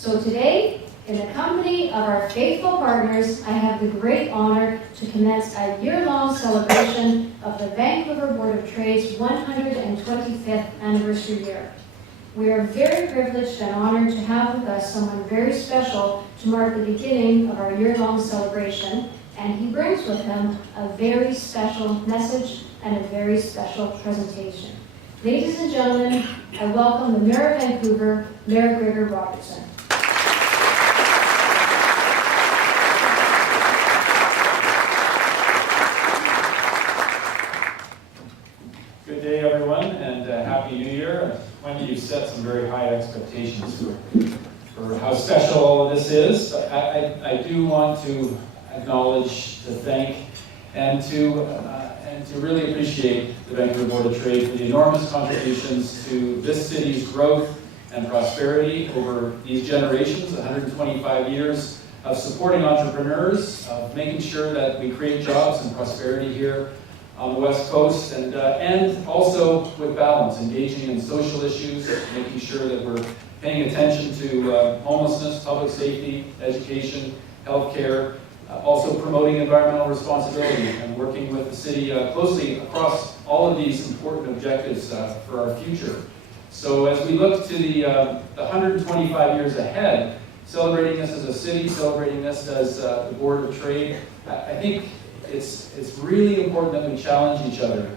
So today, in the company of our faithful partners, I have the great honor to commence a year-long celebration of the Vancouver Board of Trade's 125th anniversary year. We are very privileged and honored to have with us someone very special to mark the beginning of our year-long celebration, and he brings with him a very special message and a very special presentation. Ladies and gentlemen, I welcome the Mayor of Vancouver, Mayor Gregor Robertson. Good day, everyone, and Happy New Year. Wendy, you've set some very high expectations for how special all of this is. But I do want to acknowledge, to thank, and to really appreciate the Vancouver Board of Trade for the enormous contributions to this city's growth and prosperity over these generations, 125 years of supporting entrepreneurs, of making sure that we create jobs and prosperity here on the West Coast, and also with balance, engaging in social issues, making sure that we're paying attention to homelessness, public safety, education, healthcare, also promoting environmental responsibility and working with the city closely across all of these important objectives for our future. So as we look to the 125 years ahead, celebrating this as a city, celebrating this as the Board of Trade, I think it's really important that we challenge each other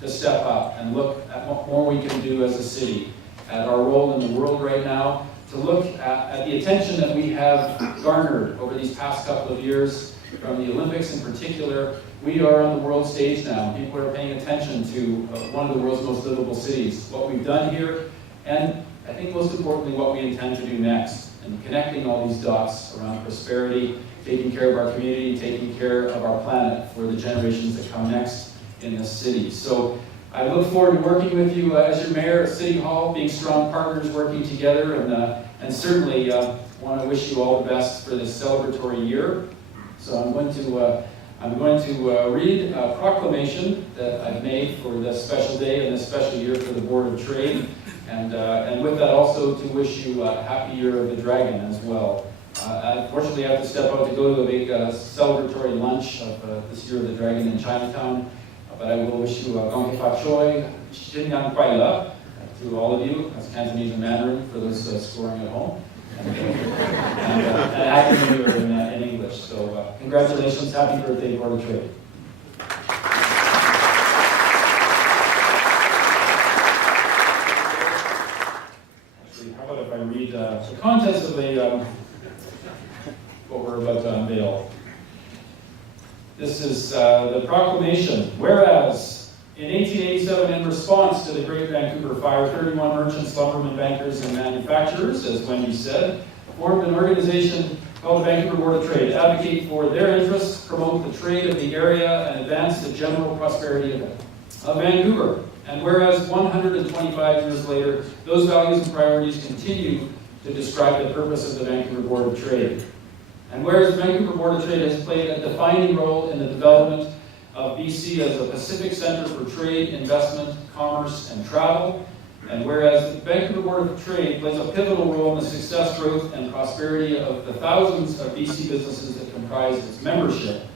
to step up and look at what more we can do as a city, at our role in the world right now, to look at the attention that we have garnered over these past couple of years, from the Olympics in particular. We are on the world stage now. People are paying attention to one of the world's most livable cities, what we've done here, and I think most importantly what we intend to do next, and connecting all these dots around prosperity, taking care of our community, taking care of our planet for the generations that come next in this city. So I look forward to working with you as your mayor at City Hall, being strong partners, working together, and certainly want to wish you all the best for this celebratory year. So I'm going to read a proclamation that I've made for this special day and this special year for the Board of Trade, and with that also to wish you a happy Year of the Dragon as well. Unfortunately, I have to step out to go to a big celebratory lunch of this Year of the Dragon in Chinatown. But I will wish you a gong fa choi, Xinyan Kuai Le, to all of you, as Cantonese and Mandarin for those scoring at home, and Happy New Year in English. So congratulations, happy birthday, Board of Trade. Actually, how about if I read the contents of what we're about to unveil. This is the proclamation. Whereas, in 1887, in response to the Great Vancouver Fire, 31 merchants, lumbermen, bankers, and manufacturers, as Wendy said, formed an organization called the Vancouver Board of Trade to advocate for their interests, promote the trade of the area, and advance the general prosperity of Vancouver. And whereas 125 years later, those values and priorities continue to describe the purpose of the Vancouver Board of Trade. And whereas the Vancouver Board of Trade has played a defining role in the development of BC as a Pacific Centre for trade, investment, commerce, and travel, and whereas the Vancouver Board of Trade plays a pivotal role in the success, growth, and prosperity of the thousands of BC businesses that comprise its membership,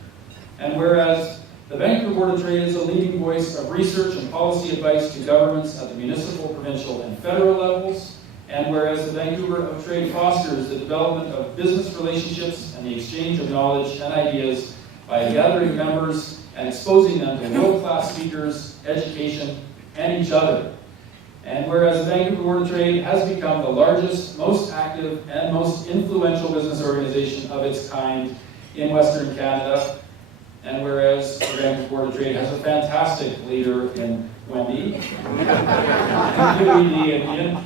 and whereas the Vancouver Board of Trade is a leading voice of research and policy advice to governments at the municipal, provincial, and federal levels, and whereas the Vancouver Board of Trade fosters the development of business relationships and the exchange of knowledge and ideas by gathering members and exposing them to world-class speakers, education, and each other. And whereas the Vancouver Board of Trade has become the largest, most active, and most influential business organization of its kind in Western Canada, and whereas the Vancouver Board of Trade has a fantastic leader in Wendy, and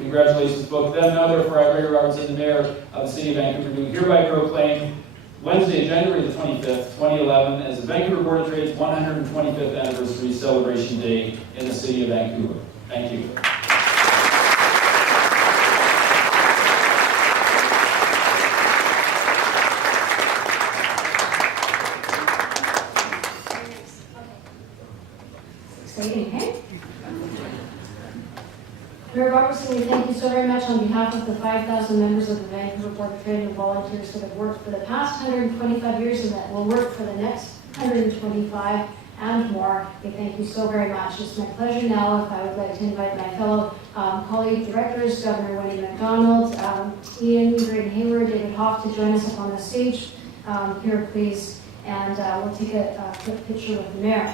congratulations to both of them. Now, therefore, I, Gregor Robertson, the Mayor of the City of Vancouver, do hereby proclaim Wednesday, January the 25th, 2011, as the Vancouver Board of Trade's 125th anniversary celebration day in the City of Vancouver. Thank you. Exciting, hey? Mayor Robertson, we thank you so very much on behalf behalf of the 5,000 members of the Vancouver Board of Trade and volunteers that have worked for the past 125 years and that will work for the next 125 and more, we thank you so very much. It's my pleasure now, if I would like to invite my fellow colleague directors, Governor Wendy MacDonald, Ian, Braden Hayward, David Hoff, to join us up on the stage here, please. And we'll take a quick picture with the mayor.